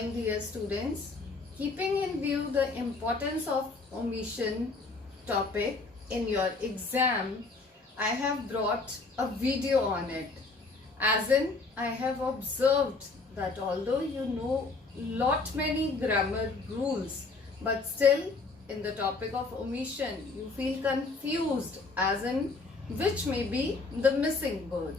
morning, dear students. Keeping in view the importance of omission topic in your exam, I have brought a video on it. As in, I have observed that although you know lot many grammar rules, but still in the topic of omission, you feel confused as in which may be the missing word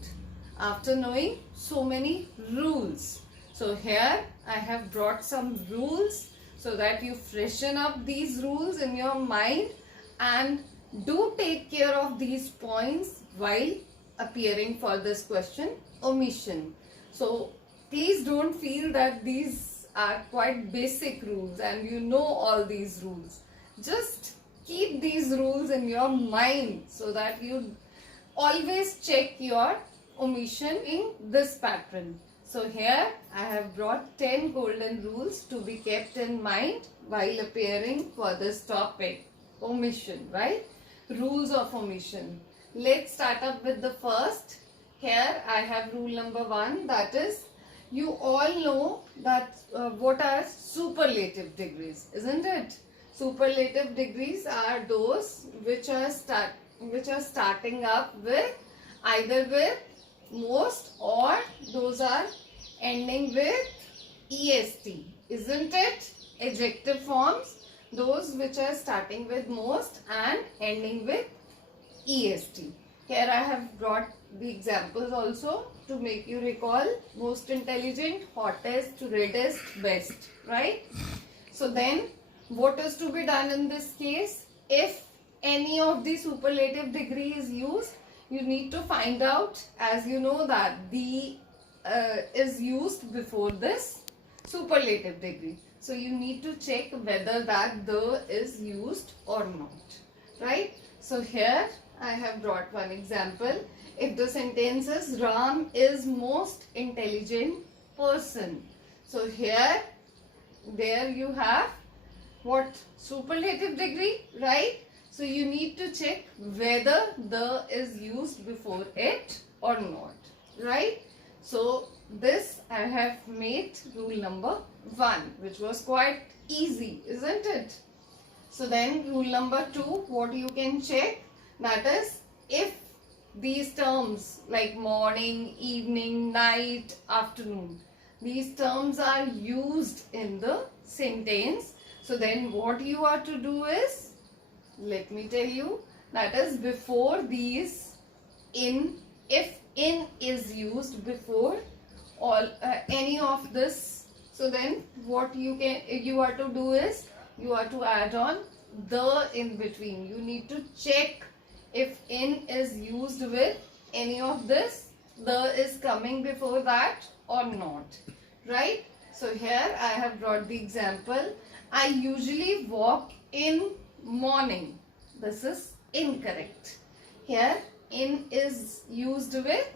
after knowing so many rules. So here I have brought some rules so that you freshen up these rules in your mind and do take care of these points while appearing for this question, omission. So please don't feel that these are quite basic rules and you know all these rules. Just keep these rules in your mind so that you always check your omission in this pattern. So here I have brought 10 golden rules to be kept in mind while appearing for this topic, omission, right? Rules of omission. Let's start up with the first. Here I have rule number 1, that is, you all know that what are superlative degrees, isn't it? Superlative degrees are those which are starting up with either with most or those are ending with est, isn't it? Adjective forms, those which are starting with most and ending with est. Here I have brought the examples also to make you recall: most intelligent, hottest, reddest, best, right? So then what is to be done in this case? If any of the superlative degree is used, you need to find out, as you know that the is used before this superlative degree. So you need to check whether that the is used or not, right? So here I have brought one example. If the sentence is Ram is most intelligent person. So here, there you have what? Superlative degree, right? So you need to check whether the is used before it or not, right? So this I have made rule number 1, which was quite easy, isn't it? So then rule number 2, what you can check, that is, if these terms like morning, evening, night, afternoon, these terms are used in the sentence, so then what you are to do is, let me tell you, that is, before these in, if in is used before all any of this, so then what you are to do is, you are to add on the in between. You need to check if in is used with any of this, the is coming before that or not, right? So here I have brought the example. I usually walk in morning. This is incorrect. Here in is used with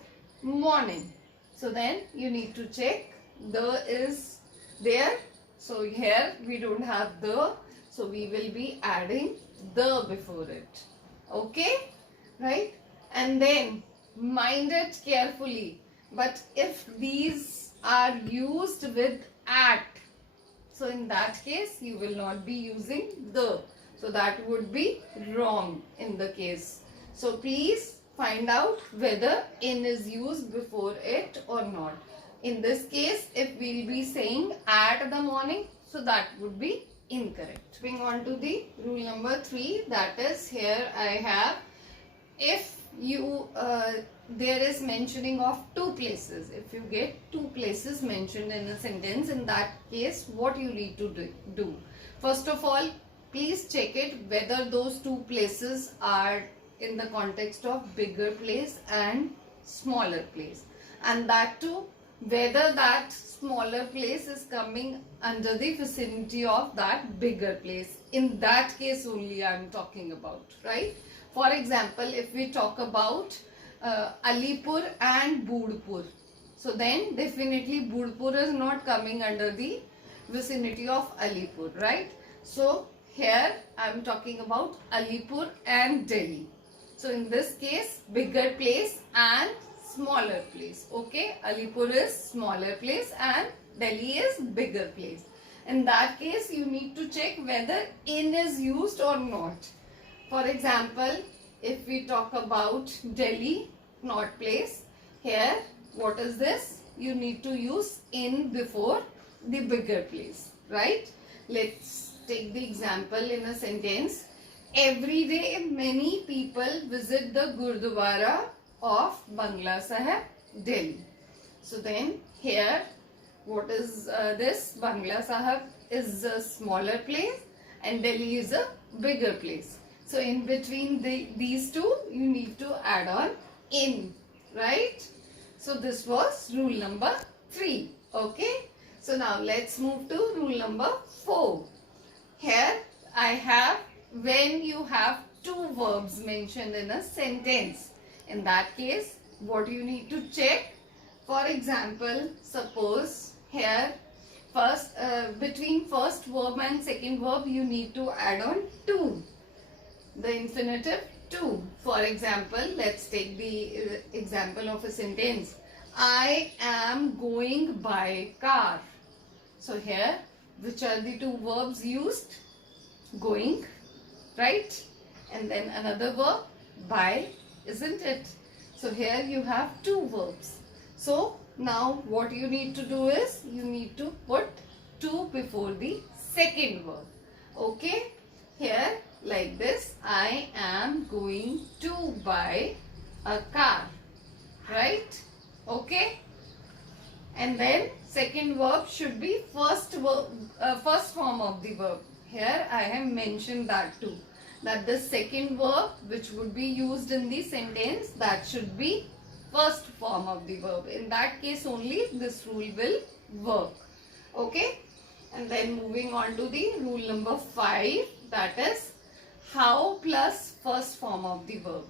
morning. So then you need to check the is there. So here we don't have the. So we will be adding the before it. Okay? Right? And then mind it carefully. But if these are used with at, so in that case you will not be using the. So that would be wrong in the case. So please find out whether in is used before it or not. In this case, if we will be saying at the morning, so that would be incorrect. Moving on to the rule number 3, that is, here I have, if you there is mentioning of 2 places, if you get 2 places mentioned in a sentence, in that case what you need to do. First of all, please check it whether those 2 places are in the context of bigger place and smaller place, and that too whether that smaller place is coming under the vicinity of that bigger place. In that case only I am talking about, right? For example, if we talk about Alipur and Budpur, so then definitely Budpur is not coming under the vicinity of Alipur, right? So here I am talking about Alipur and Delhi. So in this case, bigger place and smaller place. Okay, Alipur is smaller place and Delhi is bigger place. In that case, you need to check whether in is used or not. For example, if we talk about Delhi, not place, here what is this? You need to use in before the bigger place, right? Let's take the example in a sentence. Every day many people visit the Gurdwara of Bangla Sahib, Delhi. So then here what is this? Bangla Sahib is a smaller place and Delhi is a bigger place. So in between these two you need to add on in, right? So this was rule number 3. Okay. So now let's move to rule number 4. Here I have when you have two verbs mentioned in a sentence. In that case, what you need to check? For example, suppose here first between first verb and second verb you need to add on to. The infinitive to. For example, let's take the example of a sentence. I am going by car. So here, which are the two verbs used? Going, right? And then another verb, by, isn't it? So here you have two verbs. So now what you need to do is, you need to put to before the second verb. Okay? Here, like this, I am going to buy a car, right? Okay? And then second verb should be first form of the verb. Here I have mentioned that too. That the second verb which would be used in the sentence, that should be first form of the verb. In that case only this rule will work. Okay? And then moving on to the rule number 5, that is how plus first form of the verb.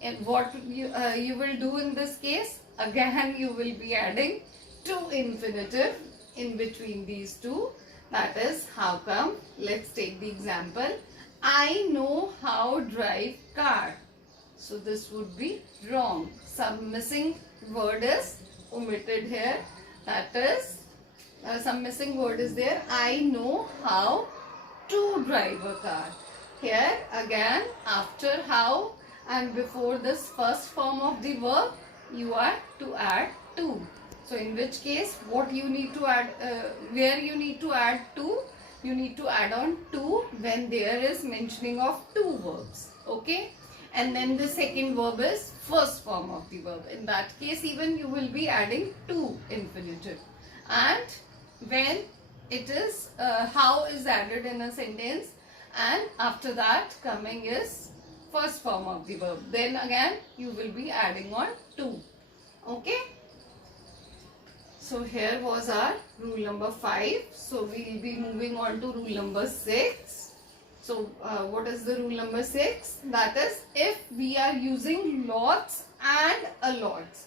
And what you will do in this case? Again you will be adding to infinitive in between these two. That is how come. Let's take the example. I know how drive car. So this would be wrong. Some missing word is omitted here. That is some missing word is there. I know how to drive a car. Here again after how and before this first form of the verb you are to add to. So in which case what you need to add, where you need to add to? You need to add on to when there is mentioning of two verbs. Okay? And then the second verb is first form of the verb. In that case even you will be adding to infinitive. And when it is how is added in a sentence, and after that coming is first form of the verb. Then again you will be adding on to. Okay? So here was our rule number 5. So we will be moving on to rule number 6. So what is the rule number 6? That is if we are using lots and a lots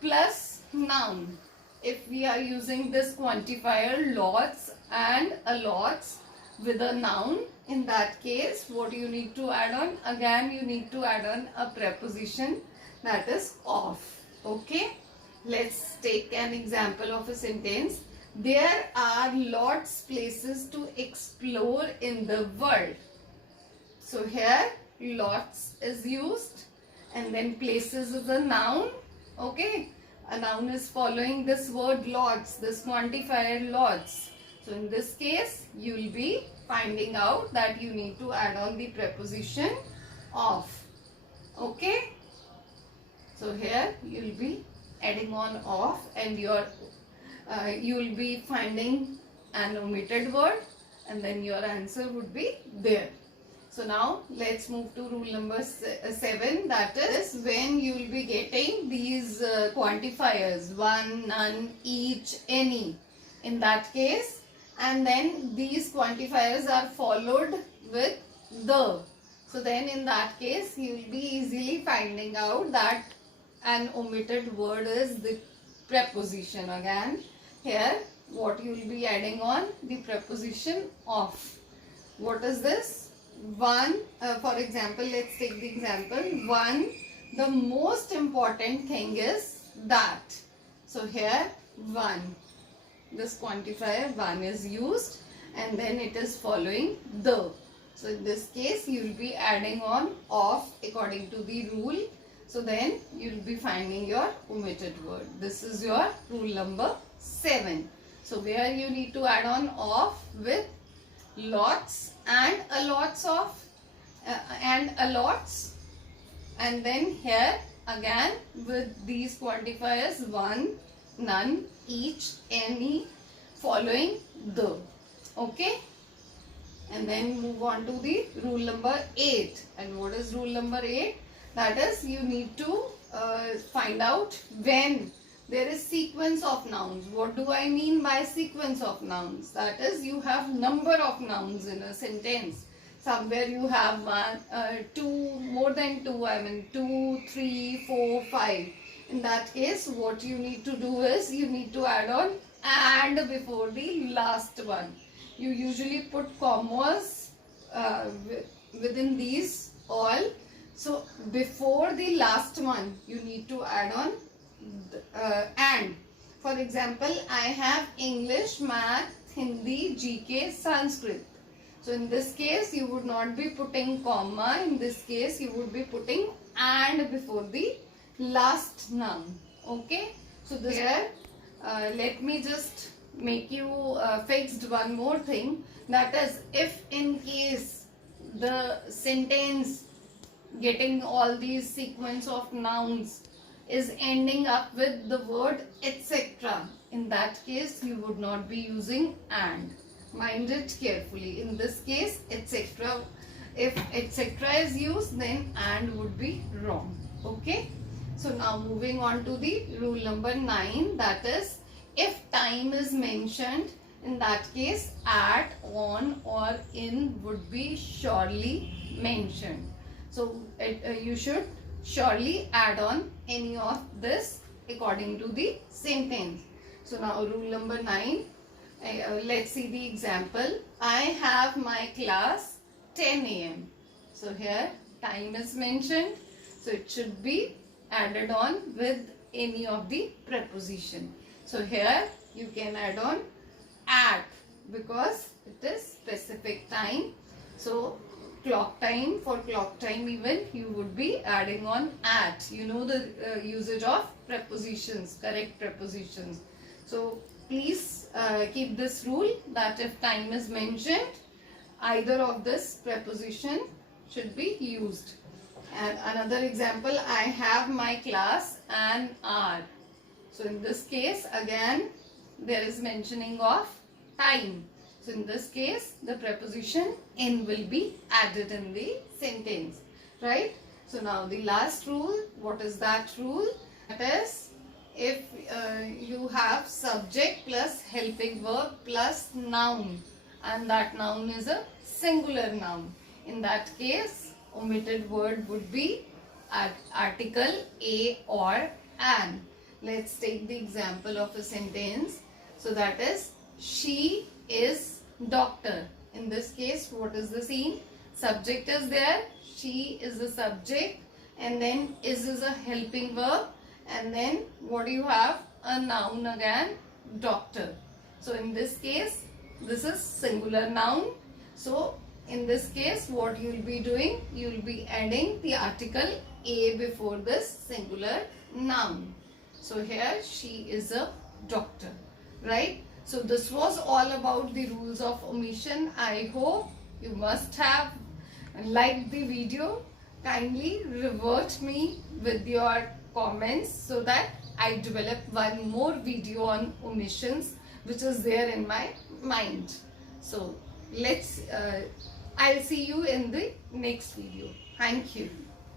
plus noun. If we are using this quantifier lots and a lots with a noun, in that case what you need to add on? Again you need to add on a preposition, that is of. Okay? Let's take an example of a sentence. There are lots places to explore in the world. So here lots is used and then places is a noun. Okay? A noun is following this word lots, this quantifier lots. So in this case you will be finding out that you need to add on the preposition of. Okay? So here you will be adding on of and you will be finding an omitted word and then your answer would be there. So now let's move to rule number 7, that is when you will be getting these quantifiers, one, none, each, any in that case, and then these quantifiers are followed with the. So then in that case you will be easily finding out that an omitted word is the preposition. Again here what you will be adding on? The preposition of. What is this? One, for example, let's take the example. One, the most important thing is that. So here one. this quantifier one is used, and then it is following the. So in this case you will be adding on of according to the rule. So then you will be finding your omitted word. This is your rule number 7. So where you need to add on of with lots and a lots of and a lots, and then here again with these quantifiers one, none, each, any, following the. Okay, and then move on to the rule number 8. And what is rule number 8? That is, you need to find out when there is sequence of nouns. What do I mean by sequence of nouns? That is, you have number of nouns in a sentence. Somewhere you have one, two, more than two, I mean 2, 3, 4, 5. In that case, what you need to do is, you need to add on and before the last one. You usually put commas within these all. So before the last one, you need to add on and. For example, I have English, Math, Hindi, GK, Sanskrit. So in this case, you would not be putting comma. In this case, you would be putting and before the last noun. Okay. So this here, let me just make you fixed one more thing. That is, if in case the sentence getting all these sequence of nouns is ending up with the word etc. In that case, you would not be using and. Mind it carefully. In this case, etc. If etc. is used, then and would be wrong. Okay. So now moving on to the rule number 9. That is, if time is mentioned, in that case, at, on or in would be surely mentioned. So you should surely add on any of this according to the sentence. So now rule number 9. Let's see the example. I have my class 10 a.m. So here time is mentioned. So it should be added on with any of the preposition. So here you can add on at because it is specific time. So clock time, for clock time even you would be adding on at. You know the usage of prepositions, correct prepositions. So please keep this rule that if time is mentioned, either of this preposition should be used. And another example, I have my class an hour. So in this case, again there is mentioning of time. So in this case, the preposition in will be added in the sentence, right? So now the last rule, what is that rule? That is, if you have subject plus helping verb plus noun, and that noun is a singular noun. In that case, omitted word would be article a or an. Let's take the example of a sentence. So that is, she is doctor. In this case, what is the scene? Subject is there, she is the subject, and then is a helping verb, and then what do you have? A noun again, doctor. So in this case, this is singular noun. So in this case, what you will be doing? You will be adding the article a before this singular noun. So here she is a doctor, right? So this was all about the rules of omission. I hope you must have liked the video. Kindly revert me with your comments so that I develop one more video on omissions which is there in my mind. So let's I'll see you in the next video. Thank you.